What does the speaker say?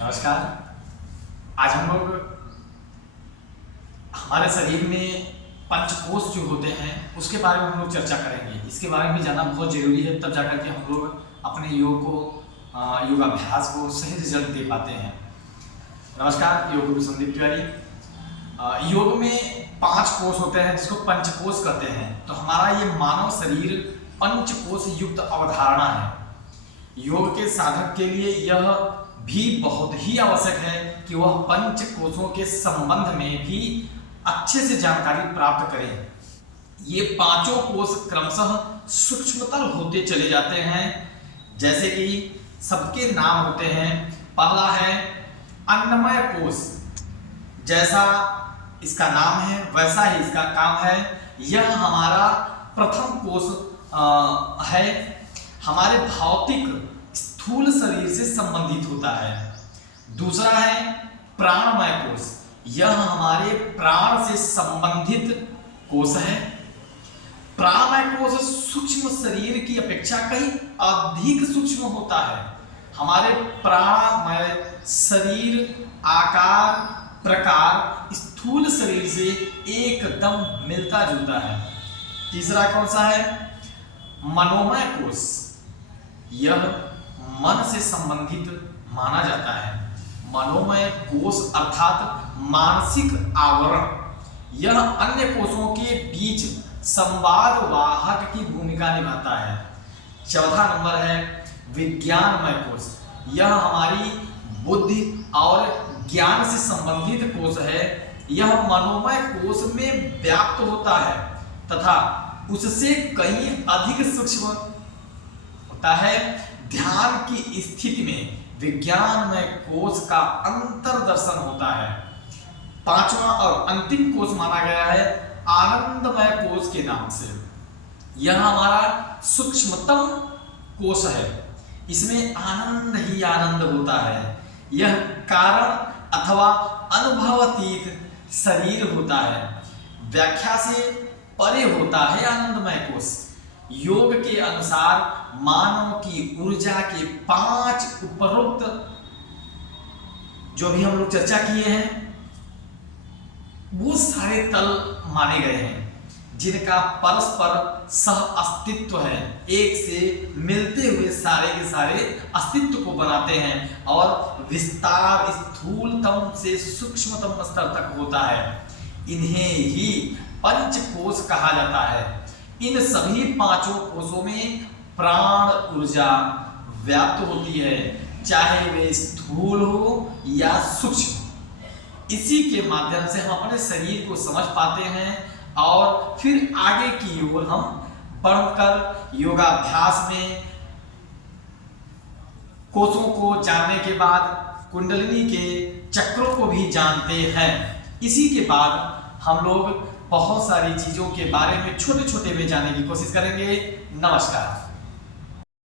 नमस्कार। आज हम लोग हमारे शरीर में पंचकोश जो होते हैं उसके बारे में हम लोग चर्चा करेंगे। इसके बारे में जानना बहुत जरूरी है, तब जाकर के हम लोग अपने योगाभ्यास को सही रिजल्ट दे पाते हैं। नमस्कार, योग गुरु संदीप तिवारी। योग में 5 कोश होते हैं जिसको पंचकोश कहते हैं। तो हमारा ये मानव शरीर पंचकोश युक्त अवधारणा है। योग के साधक के लिए यह भी बहुत ही आवश्यक है कि वह पंच कोशों के संबंध में भी अच्छे से जानकारी प्राप्त करें। ये पांचों कोश क्रमशः सूक्ष्मतर होते चले जाते हैं, जैसे कि सबके नाम होते हैं। पहला है अन्नमय कोश। जैसा इसका नाम है वैसा ही इसका काम है। यह हमारा प्रथम कोश है, हमारे भौतिक स्थूल शरीर से संबंधित होता है। दूसरा है प्राणमय कोश। यह हमारे प्राण से संबंधित कोश है। प्राणमय कोश सूक्ष्म शरीर की अपेक्षा कहीं अधिक सूक्ष्म होता है। हमारे प्राणमय शरीर आकार प्रकार स्थूल शरीर से एकदम मिलता जुलता है। तीसरा कौन सा है? मनोमय कोश। यह मन से संबंधित माना जाता है। मनोमय कोश अर्थात मानसिक आवरण। यह अन्य कोशों के बीच संवाद वाहक की भूमिका निभाता है। चौथा नंबर है विज्ञानमय कोश। यह हमारी बुद्धि और ज्ञान से संबंधित कोश है। यह मनोमय कोश में व्याप्त होता है तथा उससे कहीं अधिक सूक्ष्म होता है। ध्यान की स्थिति में विज्ञानमय कोश का अंतर्दर्शन होता है। पांचवा और अंतिम कोश माना गया है आनंदमय कोश के नाम से। यह हमारा सूक्ष्मतम कोश है। इसमें आनंद ही आनंद होता है। यह कारण अथवा अनुभवातीत शरीर होता है। व्याख्या से परे होता है आनंदमय कोश। योग के अनुसार मानव की ऊर्जा के 5 उपरोक्त जो भी हम लोग चर्चा किए हैं वो सारे तल माने गए हैं, जिनका परस्पर सह अस्तित्व है। एक से मिलते हुए सारे के सारे अस्तित्व को बनाते हैं और विस्तार स्थूलतम से सूक्ष्मतम स्तर तक होता है। इन्हें ही पंचकोश कहा जाता है। इन सभी 5 कोशों में प्राण ऊर्जा व्याप्त होती है, चाहे वे स्थूल हो या सूक्ष्म। इसी के माध्यम से हम अपने शरीर को समझ पाते हैं और फिर आगे की ओर हम बढ़कर योगाभ्यास में कोशों को जानने के बाद कुंडलिनी के चक्रों को भी जानते हैं। इसी के बाद हम लोग बहुत सारी चीजों के बारे में छोटे छोटे में जानने की कोशिश करेंगे। नमस्कार।